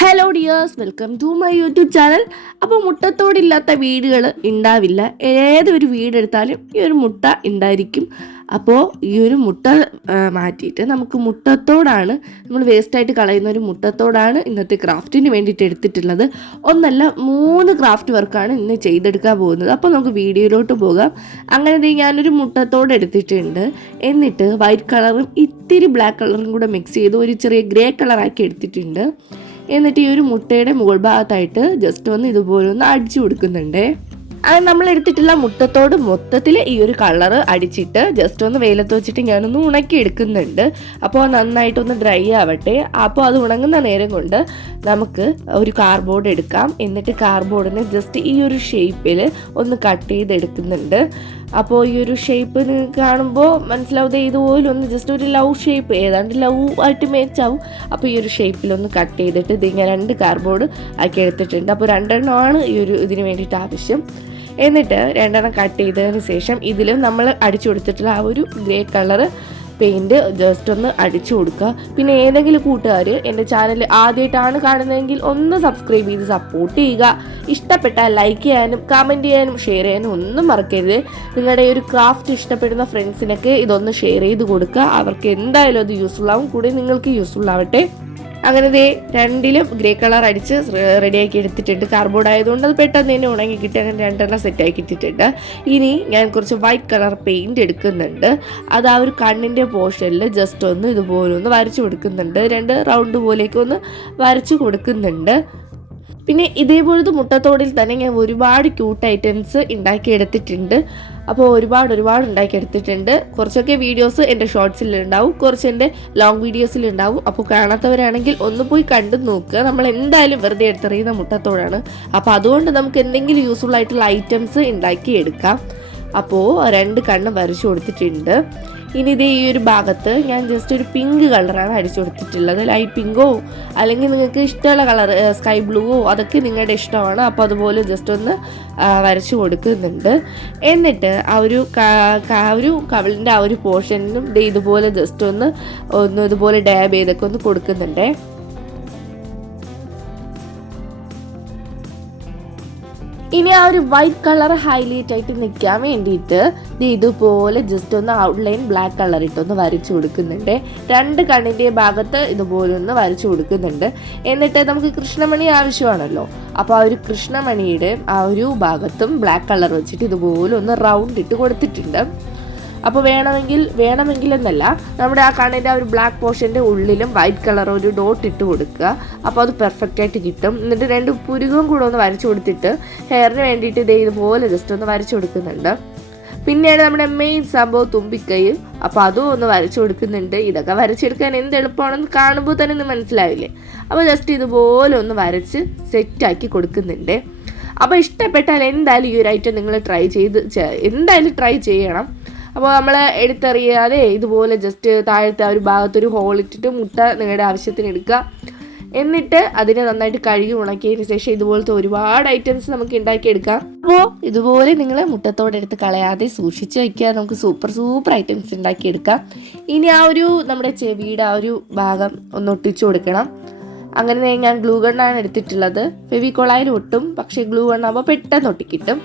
Hello dears welcome to my YouTube channel അപ്പോൾ മുട്ടത്തോടില്ലാത്ത വീടുകൾ ഉണ്ടാവില്ല ഏതൊരു വീടെടുത്താലും ഈ ഒരു മുട്ട ഉണ്ടായിരിക്കും അപ്പോൾ ഈ ഒരു മുട്ട മാറ്റിയിട്ട് നമുക്ക് മുട്ടത്തോടാണ് നമ്മൾ വേസ്റ്റായിട്ട് കളയുന്ന ഒരു മുട്ടത്തോടാണ് ഇന്നത്തെ ക്രാഫ്റ്റിന് വേണ്ടിയിട്ട് എടുത്തിട്ടുള്ളത്. ഒന്നല്ല മൂന്ന് ക്രാഫ്റ്റ് വർക്കാണ് ഇന്ന് ചെയ്തെടുക്കാൻ പോകുന്നത്. അപ്പോൾ നമുക്ക് വീഡിയോയിലോട്ട് പോകാം. അങ്ങനെ ഞാനൊരു മുട്ടത്തോട് എടുത്തിട്ടുണ്ട്. എന്നിട്ട് വൈറ്റ് കളറും ഇത്തിരി ബ്ലാക്ക് കളറും കൂടെ മിക്സ് ചെയ്ത് ഒരു ചെറിയ ഗ്രേ കളറാക്കി എടുത്തിട്ടുണ്ട്. എന്നിട്ട് ഈ ഒരു മുട്ടയുടെ മുകൾ ഭാഗത്തായിട്ട് ജസ്റ്റ് ഒന്ന് ഇതുപോലെ ഒന്ന് അടിച്ചു കൊടുക്കുന്നുണ്ട്. അത് നമ്മൾ എടുത്തിട്ടുള്ള മുട്ടത്തോട് മൊത്തത്തിൽ ഈ ഒരു കളറ് അടിച്ചിട്ട് ജസ്റ്റ് ഒന്ന് വെയിലത്ത് വെച്ചിട്ട് ഞാനൊന്ന് ഉണക്കി എടുക്കുന്നുണ്ട്. അപ്പോൾ നന്നായിട്ടൊന്ന് ഡ്രൈ ആവട്ടെ. അപ്പോൾ അത് ഉണങ്ങുന്ന നേരം കൊണ്ട് നമുക്ക് ഒരു കാർബോർഡ് എടുക്കാം. എന്നിട്ട് കാർബോർഡിനെ ജസ്റ്റ് ഈ ഒരു ഷേപ്പിൽ ഒന്ന് കട്ട് ചെയ്തെടുക്കുന്നുണ്ട്. അപ്പോൾ ഈ ഒരു ഷേപ്പ് നിങ്ങൾക്ക് കാണുമ്പോൾ മനസ്സിലാവുന്നത് ഇതുപോലെ ഒന്ന് ജസ്റ്റ് ഒരു ലവ് ഷേപ്പ് ഏതാണ്ട് ലവ് ആയിട്ട് മേച്ച് ആവും. അപ്പോൾ ഈ ഒരു ഷേപ്പിലൊന്ന് കട്ട് ചെയ്തിട്ട് ഇത് ഞാൻ രണ്ട് കാർബോർഡ് ആക്കി എടുത്തിട്ടുണ്ട്. അപ്പോൾ രണ്ടെണ്ണമാണ് ഈ ഒരു ഇതിന് വേണ്ടിയിട്ട് ആവശ്യം. എന്നിട്ട് രണ്ടെണ്ണം കട്ട് ചെയ്തതിന് ശേഷം ഇതിലും നമ്മൾ അടിച്ചു കൊടുത്തിട്ടുള്ള ആ ഒരു ഗ്രേ കളറ് പെയിന്റ് ജസ്റ്റ് ഒന്ന് അടിച്ചു കൊടുക്കുക. പിന്നെ ഏതെങ്കിലും കൂട്ടുകാർ എന്റെ ചാനൽ ആദ്യമായിട്ടാണ് കാണുന്നതെങ്കിൽ ഒന്ന് സബ്സ്ക്രൈബ് ചെയ്ത് സപ്പോർട്ട് ചെയ്യുക. ഇഷ്ടപ്പെട്ടാൽ ലൈക്ക് ചെയ്യാനും കമന്റ് ചെയ്യാനും ഷെയർ ചെയ്യാനും ഒന്നും മറക്കരുത്. നിങ്ങളുടെ ഒരു ക്രാഫ്റ്റ് ഇഷ്ടപ്പെടുന്ന ഫ്രണ്ട്സിനൊക്കെ ഇതൊന്ന് ഷെയർ ചെയ്ത് കൊടുക്കുക. അവർക്ക് എന്തായാലും അത് യൂസ്ഫുൾ ആവും. കൂടെ നിങ്ങൾക്ക് യൂസ്ഫുൾ ആവട്ടെ. അങ്ങനെ ദേ രണ്ടിലും ഗ്രേ കളർ അടിച്ച് റെഡിയാക്കി എടുത്തിട്ടുണ്ട്. കാർബോർഡ് ആയതുകൊണ്ട് അത് പെട്ടെന്ന് തന്നെ ഉണങ്ങി കിട്ടി. അങ്ങനെ രണ്ടെണ്ണം സെറ്റാക്കി ഇട്ടിട്ടുണ്ട് ഇനി ഞാൻ കുറച്ച് വൈറ്റ് കളർ പെയിന്റ് എടുക്കുന്നുണ്ട്. അത് ആ ഒരു കണ്ണിന്റെ പോർഷനിൽ ജസ്റ്റ് ഒന്ന് ഇതുപോലെ ഒന്ന് വരച്ചു കൊടുക്കുന്നുണ്ട്. രണ്ട് റൗണ്ട് പോലെയൊക്കെ ഒന്ന് വരച്ചു കൊടുക്കുന്നുണ്ട്. പിന്നെ ഇതേപോലത്തെ മുട്ടത്തോടിൽ തന്നെ ഞാൻ ഒരുപാട് ക്യൂട്ട് ഐറ്റംസ് ഉണ്ടാക്കിയെടുത്തിട്ടുണ്ട്. അപ്പോൾ ഒരുപാട് ഒരുപാട് ഉണ്ടാക്കിയെടുത്തിട്ടുണ്ട് കുറച്ചൊക്കെ വീഡിയോസ് എന്റെ ഷോർട്സിൽ ഉണ്ടാവും കുറച്ച് എന്റെ ലോങ് വീഡിയോസിൽ ഉണ്ടാവും. അപ്പോൾ കാണാത്തവരാണെങ്കിൽ ഒന്ന് പോയി കണ്ടു നോക്കുക. നമ്മൾ എന്തായാലും വെറുതെ എടുത്തെറിയുന്ന മുട്ടത്തോടാണ്. അപ്പോൾ അതുകൊണ്ട് നമുക്ക് എന്തെങ്കിലും യൂസ്ഫുൾ ആയിട്ടുള്ള ഐറ്റംസ് ഉണ്ടാക്കിയെടുക്കാം അപ്പോൾ രണ്ട് കണ്ണ് വരച്ചു കൊടുത്തിട്ടുണ്ട്. ഇനി ഇതേ ഈ ഒരു ഭാഗത്ത് ഞാൻ ജസ്റ്റ് ഒരു പിങ്ക് കളറാണ് അടിച്ചു കൊടുത്തിട്ടുള്ളത്. ലൈറ്റ് പിങ്കോ അല്ലെങ്കിൽ നിങ്ങൾക്ക് ഇഷ്ടമുള്ള കളർ സ്കൈ ബ്ലൂവോ അതൊക്കെ നിങ്ങളുടെ ഇഷ്ടമാണ്. അപ്പോൾ അതുപോലെ ജസ്റ്റ് ഒന്ന് വരച്ച് കൊടുക്കുന്നുണ്ട്. എന്നിട്ട് ആ ഒരു ആ ഒരു കവിളിന്റെ ആ ഒരു പോർഷനിലും ഇതുപോലെ ജസ്റ്റ് ഒന്ന് ഒന്ന് ഇതുപോലെ ഡാബ് ചെയ്തൊക്കെ ഒന്ന് കൊടുക്കുന്നുണ്ടേ. ഇനി ആ ഒരു വൈറ്റ് കളർ ഹൈലൈറ്റ് ആയിട്ട് നിൽക്കാൻ വേണ്ടിയിട്ട് ഇതുപോലെ ജസ്റ്റ് ഒന്ന് ഔട്ട്ലൈൻ ബ്ലാക്ക് കളർ ഇട്ടൊന്ന് വരച്ചു കൊടുക്കുന്നുണ്ട്. രണ്ട് കണ്ണിന്റെ ഭാഗത്ത് ഇതുപോലെ ഒന്ന് വരച്ചു കൊടുക്കുന്നുണ്ട്. എന്നിട്ട് നമുക്ക് കൃഷ്ണമണി ആവശ്യമാണല്ലോ. അപ്പോൾ ആ ഒരു കൃഷ്ണമണിയുടെ ആ ഒരു ഭാഗത്തും ബ്ലാക്ക് കളർ വെച്ചിട്ട് ഇതുപോലെ ഒന്ന് റൗണ്ട് ഇട്ട് കൊടുത്തിട്ടുണ്ട്. അപ്പോൾ വേണമെങ്കിൽ വേണമെങ്കിൽ എന്നല്ല നമ്മുടെ ആ കണ്ണിന്റെ ആ ഒരു ബ്ലാക്ക് പോർഷന്റെ ഉള്ളിലും വൈറ്റ് കളർ ഒരു ഡോട്ട് ഇട്ട് കൊടുക്കുക. അപ്പോൾ അത് പെർഫെക്റ്റ് ആയിട്ട് കിട്ടും. എന്നിട്ട് രണ്ട് പുരുകവും കൂടെ ഒന്ന് വരച്ചു കൊടുത്തിട്ട് ഹെയറിന് വേണ്ടിയിട്ട് ഇതേ ഇതുപോലെ ജസ്റ്റ് ഒന്ന് വരച്ചു കൊടുക്കുന്നുണ്ട്. പിന്നെയാണ് നമ്മുടെ മെയിൻ സംഭവം തുമ്പിക്കൈ. അപ്പോൾ അതും ഒന്ന് വരച്ചു കൊടുക്കുന്നുണ്ട്. ഇതൊക്കെ വരച്ചെടുക്കാൻ എന്ത് എളുപ്പമാണെന്ന് കാണുമ്പോൾ തന്നെ ഒന്ന് മനസ്സിലാവില്ലേ? അപ്പോൾ ജസ്റ്റ് ഇതുപോലെ ഒന്ന് വരച്ച് സെറ്റാക്കി കൊടുക്കുന്നുണ്ട്. അപ്പോൾ ഇഷ്ടപ്പെട്ടാൽ എന്തായാലും ഈ ഒരു ഐറ്റം നിങ്ങൾ ട്രൈ ചെയ്ത് എന്തായാലും ട്രൈ ചെയ്യണം. അപ്പോൾ നമ്മൾ എടുത്തെറിയാതെ ഇതുപോലെ ജസ്റ്റ് താഴത്തെ ആ ഒരു ഭാഗത്തൊരു ഹോൾ ഇട്ടിട്ട് മുട്ട നിങ്ങളുടെ ആവശ്യത്തിന് എടുക്കുക. എന്നിട്ട് അതിനെ നന്നായിട്ട് കഴുകി ഉണക്കിയതിന് ശേഷം ഇതുപോലത്തെ ഒരുപാട് ഐറ്റംസ് നമുക്ക് ഉണ്ടാക്കിയെടുക്കാം. അപ്പോൾ ഇതുപോലെ നിങ്ങൾ മുട്ടത്തോടെ എടുത്ത് കളയാതെ സൂക്ഷിച്ച് വയ്ക്കുക നമുക്ക് സൂപ്പർ സൂപ്പർ ഐറ്റംസ് ഉണ്ടാക്കിയെടുക്കാം. ഇനി ആ ഒരു നമ്മുടെ ചെവിയുടെ ആ ഒരു ഭാഗം ഒന്ന് ഒട്ടിച്ചു കൊടുക്കണം. അങ്ങനെ ഞാൻ ഗ്ലൂ ഗണ്ണാണ് എടുത്തിട്ടുള്ളത്. ഫെവിക്കോളായാലും ഒട്ടും. പക്ഷേ ഗ്ലൂ ഗണ്ണാകുമ്പോൾ പെട്ടെന്ന് ഒട്ടിക്കിട്ടും.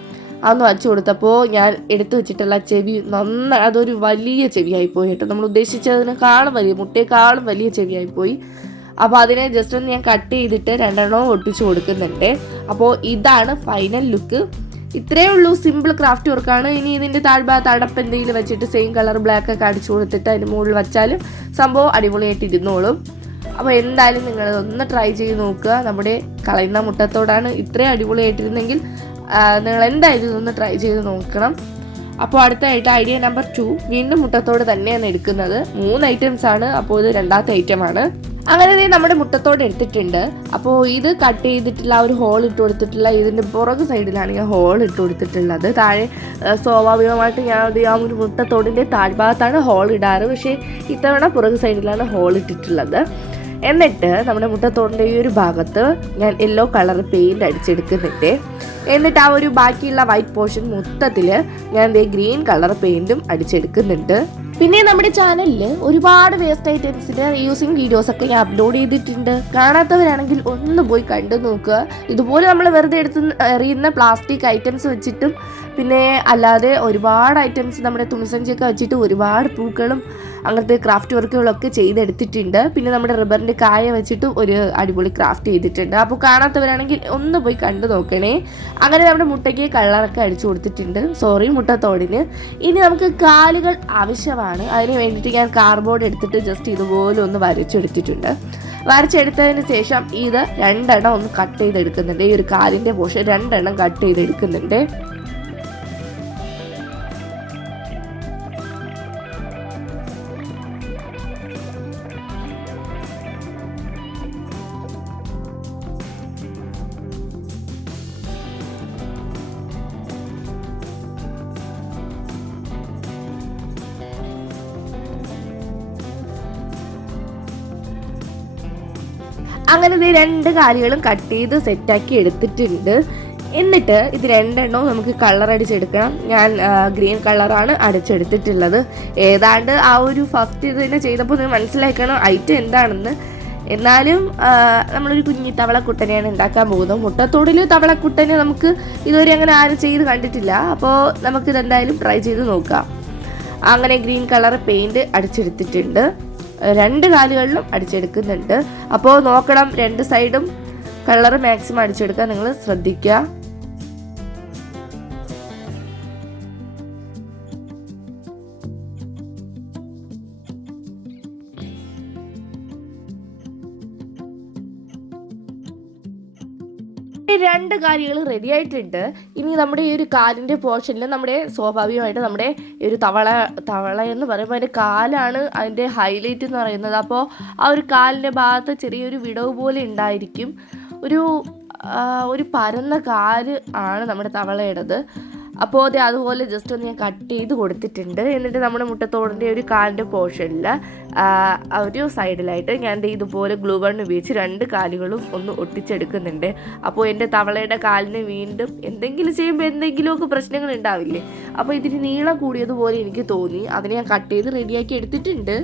അതൊന്ന് വച്ചു കൊടുത്തപ്പോൾ ഞാൻ എടുത്തു വെച്ചിട്ടുള്ള ചെവി നന്നായി അതൊരു വലിയ ചെവിയായിപ്പോയി കേട്ടോ. നമ്മൾ ഉദ്ദേശിച്ചതിനേക്കാളും വലിയ മുട്ടയെക്കാളും വലിയ ചെവിയായിപ്പോയി അപ്പോൾ അതിനെ ജസ്റ്റ് ഒന്ന് ഞാൻ കട്ട് ചെയ്തിട്ട് രണ്ടെണ്ണവും ഒട്ടിച്ചു കൊടുക്കുന്നുണ്ട്. അപ്പോൾ ഇതാണ് ഫൈനൽ ലുക്ക് ഇത്രയേ ഉള്ളൂ സിമ്പിൾ ക്രാഫ്റ്റ് വർക്കാണ് ഇനി ഇതിന്റെ താഴ്ഭാഗത്ത് അടപ്പ് എന്തെങ്കിലും വെച്ചിട്ട് സെയിം കളർ ബ്ലാക്ക് ഒക്കെ അടിച്ചു കൊടുത്തിട്ട് അതിന് മുകളിൽ വെച്ചാലും സംഭവം അടിപൊളിയായിട്ട് ഇരുന്നോളും. അപ്പോൾ എന്തായാലും നിങ്ങളതൊന്ന് ട്രൈ ചെയ്ത് നോക്കുക. നമ്മുടെ കളയുന്ന മുട്ടത്തോടാണ് ഇത്രയും അടിപൊളിയായിട്ടിരുന്നെങ്കിൽ നിങ്ങൾ എന്തായാലും ഇതൊന്ന് ട്രൈ ചെയ്ത് നോക്കണം. അപ്പോൾ അടുത്തായിട്ട് ഐഡിയ നമ്പർ ടു വീണ്ടും മുട്ടത്തോട് തന്നെയാണ് എടുക്കുന്നത്. മൂന്ന് ഐറ്റംസ് ആണ് അപ്പോൾ ഇത് രണ്ടാമത്തെ ഐറ്റം ആണ്. അങ്ങനെ നമ്മുടെ മുട്ടത്തോട് എടുത്തിട്ടുണ്ട്. അപ്പോൾ ഇത് കട്ട് ചെയ്തിട്ടുള്ള ഒരു ഹോൾ ഇട്ട് കൊടുത്തിട്ടുള്ള ഇതിന്റെ പുറകു സൈഡിലാണ് ഞാൻ ഹോൾ ഇട്ട് കൊടുത്തിട്ടുള്ളത്. താഴെ സ്വാഭാവികമായിട്ട് ഞാൻ ആ ഒരു മുട്ടത്തോടിന്റെ താഴ്ഭാഗത്താണ് ഹോൾ ഇടാറ്. പക്ഷേ ഇത്തവണ പുറകു സൈഡിലാണ് ഹോൾ ഇട്ടിട്ടുള്ളത്. എന്നിട്ട് നമ്മുടെ മുട്ടത്തോടിന്റെ ഈ ഒരു ഭാഗത്ത് ഞാൻ യെല്ലോ കളർ പെയിന്റ് അടിച്ചെടുക്കുന്നുണ്ട്. എന്നിട്ട് ആ ഒരു ബാക്കിയുള്ള വൈറ്റ് പോർഷൻ മൊത്തത്തിൽ ഞാൻ ദേ ഗ്രീൻ കളർ പെയിന്റും അടിച്ചെടുക്കുന്നുണ്ട്. പിന്നെ നമ്മുടെ ചാനലിൽ ഒരുപാട് വേസ്റ്റ് ഐറ്റംസിന്റെ യൂസിങ് വീഡിയോസ് ഒക്കെ ഞാൻ അപ്ലോഡ് ചെയ്തിട്ടുണ്ട്. കാണാത്തവരാണെങ്കിൽ ഒന്ന് പോയി കണ്ടു നോക്കുക. ഇതുപോലെ നമ്മൾ വെറുതെ എടുത്ത് എറിയുന്ന പ്ലാസ്റ്റിക് ഐറ്റംസ് വെച്ചിട്ടും പിന്നെ അല്ലാതെ ഒരുപാട് ഐറ്റംസ് നമ്മുടെ തുണിസഞ്ചിയൊക്കെ വെച്ചിട്ട് ഒരുപാട് പൂക്കളും അങ്ങനത്തെ ക്രാഫ്റ്റ് വർക്കുകളൊക്കെ ചെയ്തെടുത്തിട്ടുണ്ട്. പിന്നെ നമ്മുടെ റബ്ബറിന്റെ കായ വെച്ചിട്ടും ഒരു അടിപൊളി ക്രാഫ്റ്റ് ചെയ്തിട്ടുണ്ട്. അപ്പോൾ കാണാത്തവരാണെങ്കിൽ ഒന്ന് പോയി കണ്ടു നോക്കണേ. അങ്ങനെ നമ്മുടെ മുട്ടയ്ക്ക് കളറൊക്കെ അടിച്ചു കൊടുത്തിട്ടുണ്ട്. സോറി മുട്ടത്തോടിന്. ഇനി നമുക്ക് കാലുകൾ ആവശ്യമാണ്. അതിന് വേണ്ടിയിട്ട് ഞാൻ കാർബോർഡ് എടുത്തിട്ട് ജസ്റ്റ് ഇതുപോലെ ഒന്ന് വരച്ചെടുത്തിട്ടുണ്ട്. വരച്ചെടുത്തതിന് ശേഷം ഇത് രണ്ടെണ്ണം ഒന്ന് കട്ട് ചെയ്തെടുക്കുന്നുണ്ട്. ഈ ഒരു കാലിന്റെ പോഷൻ രണ്ടെണ്ണം കട്ട് ചെയ്തെടുക്കുന്നുണ്ട്. അങ്ങനെ ഇത് രണ്ട് കാലുകളും കട്ട് ചെയ്ത് സെറ്റാക്കി എടുത്തിട്ടുണ്ട്. എന്നിട്ട് ഇത് രണ്ടെണ്ണവും നമുക്ക് കളർ അടിച്ചെടുക്കണം. ഞാൻ ഗ്രീൻ കളറാണ് അടിച്ചെടുത്തിട്ടുള്ളത്. ഏതാണ്ട് ആ ഒരു ഫസ്റ്റ് ഇത് തന്നെ ചെയ്തപ്പോൾ നിങ്ങൾ മനസ്സിലാക്കണം ഐറ്റം എന്താണെന്ന്. എന്നാലും നമ്മളൊരു കുഞ്ഞി തവളക്കുട്ടനെയാണ് ഉണ്ടാക്കാൻ പോകുന്നത്. മുട്ടത്തോടിൽ തവളക്കുട്ടനെ നമുക്ക് ഇതുവരെ അങ്ങനെ ആരും ചെയ്ത് കണ്ടിട്ടില്ല. അപ്പോൾ നമുക്കിതെന്തായാലും ട്രൈ ചെയ്ത് നോക്കാം. അങ്ങനെ ഗ്രീൻ കളർ പെയിന്റ് അടിച്ചെടുത്തിട്ടുണ്ട്. രണ്ട് കാലുകളിലും അടിച്ചെടുക്കുന്നുണ്ട്. അപ്പോൾ നോക്കണം രണ്ട് സൈഡും കളർ മാക്സിമം അടിച്ചെടുക്കാൻ നിങ്ങൾ ശ്രദ്ധിക്കുക. കാലുകൾ റെഡി ആയിട്ടുണ്ട്. ഇനി നമ്മുടെ ഈ ഒരു കാലിന്റെ പോർഷനിൽ നമ്മുടെ സ്വാഭാവികമായിട്ട് നമ്മുടെ ഈ ഒരു തവള തവള എന്ന് പറയുമ്പോൾ അതിന്റെ കാലാണ് അതിന്റെ ഹൈലൈറ്റ് എന്ന് പറയുന്നത്. അപ്പോൾ ആ ഒരു കാലിന്റെ ഭാഗത്ത് ചെറിയൊരു വിടവ് പോലെ ഉണ്ടായിരിക്കും. ഒരു ഒരു പരന്ന കാൽ ആണ് നമ്മുടെ തവളയുടേത്. അപ്പോൾ അത് അതുപോലെ ജസ്റ്റ് ഒന്ന് ഞാൻ കട്ട് ചെയ്ത് കൊടുത്തിട്ടുണ്ട്. എന്നിട്ട് നമ്മുടെ മുട്ടത്തോടിന്റെ ഒരു കാലിന്റെ പോർഷനിൽ ഒരു സൈഡിലായിട്ട് ഞാൻ ഇതുപോലെ ഗ്ലൂ ഗൺ ഉപയോഗിച്ച് രണ്ട് കാലുകളും ഒന്ന് ഒട്ടിച്ചെടുക്കുന്നുണ്ട്. അപ്പോൾ എന്റെ തവളയുടെ കാലിന് വീണ്ടും എന്തെങ്കിലും ചെയ്യുമ്പോൾ എന്തെങ്കിലുമൊക്കെ പ്രശ്നങ്ങൾ ഉണ്ടാവില്ലേ? അപ്പോൾ ഇതിന് നീളം കൂടിയതുപോലെ എനിക്ക് തോന്നി. അതിനെ ഞാൻ കട്ട് ചെയ്ത് റെഡിയാക്കി എടുത്തിട്ടുണ്ട്.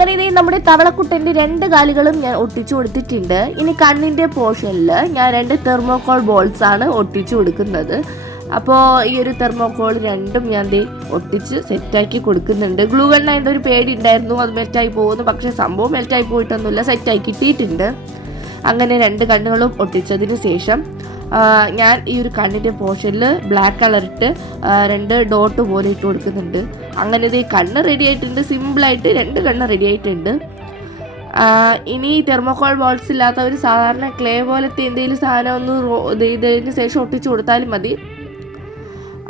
അങ്ങനെ ഇതേ നമ്മുടെ തവളക്കുട്ടന്റെ രണ്ട് കാലുകളും ഞാൻ ഒട്ടിച്ചു കൊടുത്തിട്ടുണ്ട്. ഇനി കണ്ണിന്റെ പോർഷനിൽ ഞാൻ രണ്ട് തെർമോകോൾ ബോൾസ് ആണ് ഒട്ടിച്ചു കൊടുക്കുന്നത്. അപ്പോൾ ഈ ഒരു തെർമോകോൾ രണ്ടും ഞാൻ ദേ ഒട്ടിച്ച് സെറ്റാക്കി കൊടുക്കുന്നുണ്ട്. ഗ്ലൂ ഗണ്ണതിന്റെ ഒരു പേടി ഉണ്ടായിരുന്നു. അത് മെൽറ്റായി പോകുന്നു. പക്ഷേ സംഭവം മെൽറ്റായി പോയിട്ടൊന്നുമില്ല. സെറ്റായി കിട്ടിയിട്ടുണ്ട്. അങ്ങനെ രണ്ട് കണ്ണുകളും ഒട്ടിച്ചതിന് ശേഷം ഞാൻ ഈ ഒരു കണ്ണിന്റെ പോർഷനിൽ ബ്ലാക്ക് കളർ ഇട്ട് രണ്ട് ഡോട്ട് പോലെ ഇട്ട് കൊടുക്കുന്നുണ്ട്. അങ്ങനെ ഇത് കണ്ണ് റെഡി ആയിട്ടുണ്ട്. സിമ്പിളായിട്ട് രണ്ട് കണ്ണ് റെഡി ആയിട്ടുണ്ട്. ഇനി തെർമോകോൾ ബോൾസ് ഇല്ലാത്തവർ സാധാരണ ക്ലേ പോലത്തെ എന്തെങ്കിലും സാധനം ഒന്ന് ഇത് ചെയ്തതിന് ശേഷം ഒട്ടിച്ച് കൊടുത്താലും മതി.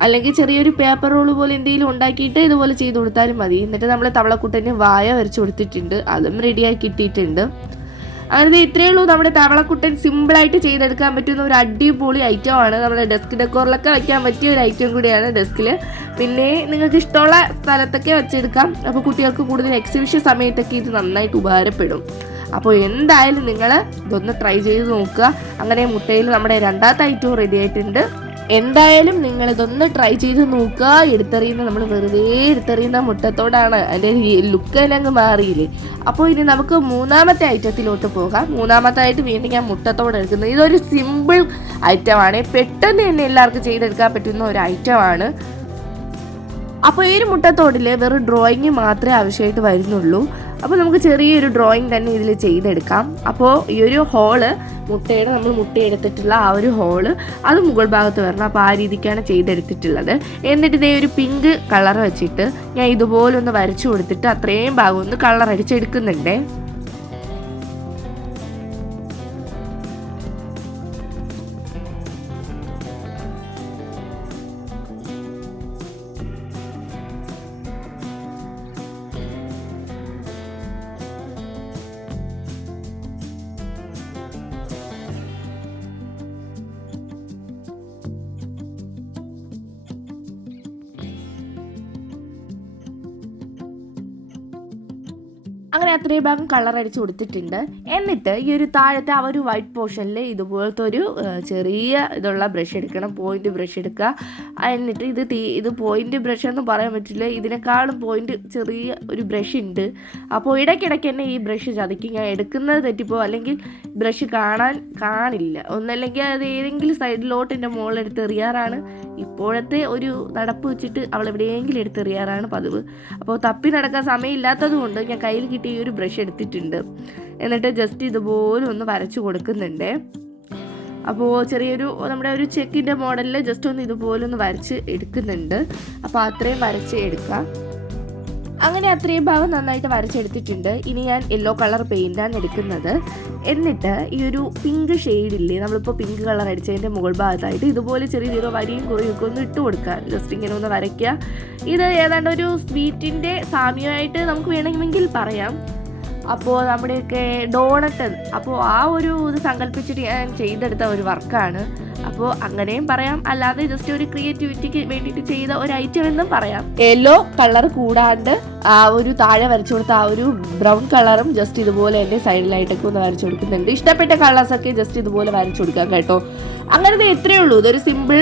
അല്ലെങ്കിൽ ചെറിയൊരു പേപ്പർ റോൾ പോലെ എന്തെങ്കിലും ഉണ്ടാക്കിയിട്ട് ഇതുപോലെ ചെയ്ത് കൊടുത്താലും മതി. എന്നിട്ട് നമ്മൾ തവളക്കുട്ടന് വായ വരച്ച് കൊടുത്തിട്ടുണ്ട്. അതും റെഡിയാക്കി കിട്ടിയിട്ടുണ്ട്. അങ്ങനെ ഇത്രയേ ഉള്ളൂ നമ്മുടെ തവളക്കുട്ടൻ സിമ്പിളായിട്ട് ചെയ്തെടുക്കാൻ പറ്റുന്ന ഒരു അടിപൊളി ഐറ്റം ആണ്. നമ്മുടെ ഡെസ്ക് ഡെക്കോറിലൊക്കെ വയ്ക്കാൻ പറ്റിയ ഒരു ഐറ്റം കൂടിയാണ് ഡെസ്കിൽ പിന്നെ നിങ്ങൾക്ക് ഇഷ്ടമുള്ള സ്ഥലത്തൊക്കെ വെച്ചെടുക്കാം. അപ്പോൾ കുട്ടികൾക്ക് കൂടുതൽ എക്സിബിഷൻ സമയത്തൊക്കെ ഇത് നന്നായിട്ട് ഉപകാരപ്പെടും. അപ്പോൾ എന്തായാലും നിങ്ങൾ ഇതൊന്ന് ട്രൈ ചെയ്ത് നോക്കുക. അങ്ങനെ മുട്ടയിൽ നമ്മുടെ രണ്ടാമത്തെ ഐറ്റവും റെഡി ആയിട്ടുണ്ട്. എന്തായാലും നിങ്ങൾ ഇതൊന്ന് ട്രൈ ചെയ്ത് നോക്കുക. എടുത്തെറിയുന്ന നമ്മൾ വെറുതെ എടുത്തെറിയുന്ന മുട്ടത്തോടാണ്. അതിന്റെ ലുക്ക് തന്നെ അങ്ങ് മാറിയില്ലേ. അപ്പോൾ ഇനി നമുക്ക് മൂന്നാമത്തെ ഐറ്റത്തിലോട്ട് പോകാം. മൂന്നാമത്തെ ആയിട്ട് വീണ്ടും ഞാൻ മുട്ടത്തോട് എടുക്കുന്നത്. ഇതൊരു സിമ്പിൾ ഐറ്റമാണ് പെട്ടെന്ന് തന്നെ എല്ലാവർക്കും ചെയ്തെടുക്കാൻ പറ്റുന്ന ഒരു ഐറ്റമാണ് അപ്പോൾ ഈ ഒരു മുട്ടത്തോടിൽ വെറും ഡ്രോയിങ് മാത്രമേ ആവശ്യമായിട്ട് വരുന്നുള്ളൂ. അപ്പോൾ നമുക്ക് ചെറിയൊരു ഡ്രോയിങ് തന്നെ ഇതിൽ ചെയ്തെടുക്കാം. അപ്പോൾ ഈ ഒരു ഹോൾ മുട്ടയുടെ നമ്മൾ മുട്ടയെടുത്തിട്ടുള്ള ആ ഒരു ഹോൾ അത് മുകൾ ഭാഗത്ത് വരണം. അപ്പോൾ ആ രീതിക്കാണ് ചെയ്തെടുത്തിട്ടുള്ളത്. എന്നിട്ട് ഇതേ ഒരു പിങ്ക് കളർ വെച്ചിട്ട് ഞാൻ ഇതുപോലൊന്ന് വരച്ചു കൊടുത്തിട്ട് അത്രയും ഭാഗം ഒന്ന് കളർ അടിച്ചെടുക്കുന്നുണ്ട്. അങ്ങനെ അത്രയും ഭാഗം കളർ അടിച്ച് കൊടുത്തിട്ടുണ്ട്. എന്നിട്ട് ഈ ഒരു താഴത്തെ ആ ഒരു വൈറ്റ് പോർഷനിൽ ഇതുപോലത്തെ ഒരു ചെറിയ ഇതുള്ള ബ്രഷ് എടുക്കണം. പോയിന്റ് ബ്രഷ് എടുക്കുക. എന്നിട്ട് ഇത് തീ ഇത് പോയിന്റ് ബ്രഷ് എന്ന് പറയാൻ പറ്റില്ല. ഇതിനേക്കാളും പോയിന്റ് ചെറിയ ഒരു ബ്രഷ് ഉണ്ട്. അപ്പോൾ ഇടയ്ക്കിടയ്ക്ക് തന്നെ ഈ ബ്രഷ് ചതിക്കും ഞാൻ എടുക്കുന്നത് തെറ്റിപ്പോ അല്ലെങ്കിൽ ബ്രഷ് കാണാൻ കാണില്ല. ഒന്നല്ലെങ്കിൽ അത് ഏതെങ്കിലും സൈഡിലോട്ട് എന്റെ മുകളിലെടുത്ത് എറിയാറാണ് ഇപ്പോഴത്തെ ഒരു നടപ്പ് വെച്ചിട്ട് അവൾ എവിടെയെങ്കിലും എടുത്തെറിയാറാണ് പതിവ്. അപ്പോൾ തപ്പി നടക്കാൻ സമയമില്ലാത്തത് കൊണ്ട് ഞാൻ കയ്യിൽ കിട്ടിയ ഈ ഒരു ബ്രഷ് എടുത്തിട്ടുണ്ട്. എന്നിട്ട് ജസ്റ്റ് ഇതുപോലെ ഒന്ന് വരച്ചു കൊടുക്കുന്നുണ്ട്. അപ്പോൾ ചെറിയൊരു നമ്മുടെ ഒരു ചെക്കിന്റെ മോഡലിൽ ജസ്റ്റ് ഒന്ന് ഇതുപോലെ ഒന്ന് വരച്ച് എടുക്കുന്നുണ്ട്. അപ്പോൾ അത്രയും വരച്ച് എടുക്കാം. അങ്ങനെ അത്രയും ഭാഗം നന്നായിട്ട് വരച്ചെടുത്തിട്ടുണ്ട്. ഇനി ഞാൻ യെല്ലോ കളർ പെയിന്റാണ് എടുക്കുന്നത്. എന്നിട്ട് ഈ ഒരു പിങ്ക് ഷെയ്ഡില്ലേ നമ്മളിപ്പോൾ പിങ്ക് കളർ അടിച്ചതിന്റെ മുകൾ ഭാഗത്തായിട്ട് ഇതുപോലെ ചെറിയ ചെറിയ വരിയും കുറയൊക്കെ ഒന്ന് ഇട്ട് കൊടുക്കുക. ജസ്റ്റ് ഇങ്ങനെ ഒന്ന് വരയ്ക്കുക. ഇത് ഏതാണ്ട് ഒരു സ്വീറ്റിന്റെ സാമ്യമായിട്ട് നമുക്ക് വേണമെങ്കിൽ പറയാം. അപ്പോൾ നമ്മുടെയൊക്കെ ഡോണട്ട് അപ്പോൾ ആ ഒരു ഇത് സങ്കല്പിച്ചിട്ട് ഞാൻ ചെയ്തെടുത്ത ഒരു വർക്കാണ് അപ്പോൾ അങ്ങനെയും പറയാം. അല്ലാതെ ജസ്റ്റ് ഒരു ക്രിയേറ്റിവിറ്റിക്ക് വേണ്ടിയിട്ട് ചെയ്ത ഒരു ഐറ്റം എന്നും പറയാം. യെല്ലോ കളർ കൂടാണ്ട് ആ ഒരു താഴെ വരച്ചു കൊടുത്ത ആ ഒരു ബ്രൗൺ കളറും ജസ്റ്റ് ഇതുപോലെ എന്റെ സൈഡിലായിട്ടൊക്കെ ഒന്ന് വരച്ചു കൊടുക്കുന്നുണ്ട്. ഇഷ്ടപ്പെട്ട കളേഴ്സൊക്കെ ജസ്റ്റ് ഇതുപോലെ വരച്ചു കൊടുക്കാം കേട്ടോ. അങ്ങനത്തെ എത്രയേ ഉള്ളൂ. ഇതൊരു സിമ്പിൾ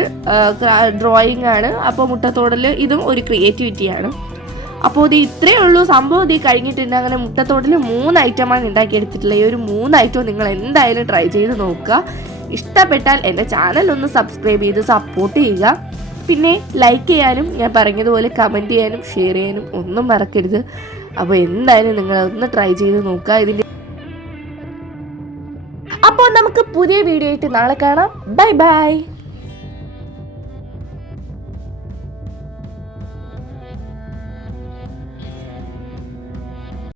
ഡ്രോയിങ് ആണ്. അപ്പോൾ മുട്ടത്തോടൽ ഇതും ഒരു ക്രിയേറ്റിവിറ്റിയാണ് അപ്പോൾ ഇത് ഇത്രയേ ഉള്ളൂ സംഭവം. ഇത് കഴിഞ്ഞിട്ടുണ്ട്. അങ്ങനെ മുട്ടത്തോട്ടിൽ മൂന്ന് ഐറ്റമാണ് ഉണ്ടാക്കിയെടുത്തിട്ടുള്ളത്. ഈ ഒരു മൂന്ന് ഐറ്റം നിങ്ങൾ എന്തായാലും ട്രൈ ചെയ്ത് നോക്കുക. ഇഷ്ടപ്പെട്ടാൽ എന്റെ ചാനൽ ഒന്ന് സബ്സ്ക്രൈബ് ചെയ്ത് സപ്പോർട്ട് ചെയ്യുക. പിന്നെ ലൈക്ക് ചെയ്യാനും ഞാൻ പറഞ്ഞതുപോലെ കമന്റ് ചെയ്യാനും ഷെയർ ചെയ്യാനും ഒന്നും മറക്കരുത്. അപ്പോൾ എന്തായാലും നിങ്ങൾ ഒന്ന് ട്രൈ ചെയ്ത് നോക്കുക ഇതിന്റെ അപ്പോൾ നമുക്ക് പുതിയ വീഡിയോ ആയിട്ട് നാളെ കാണാം. Bye bye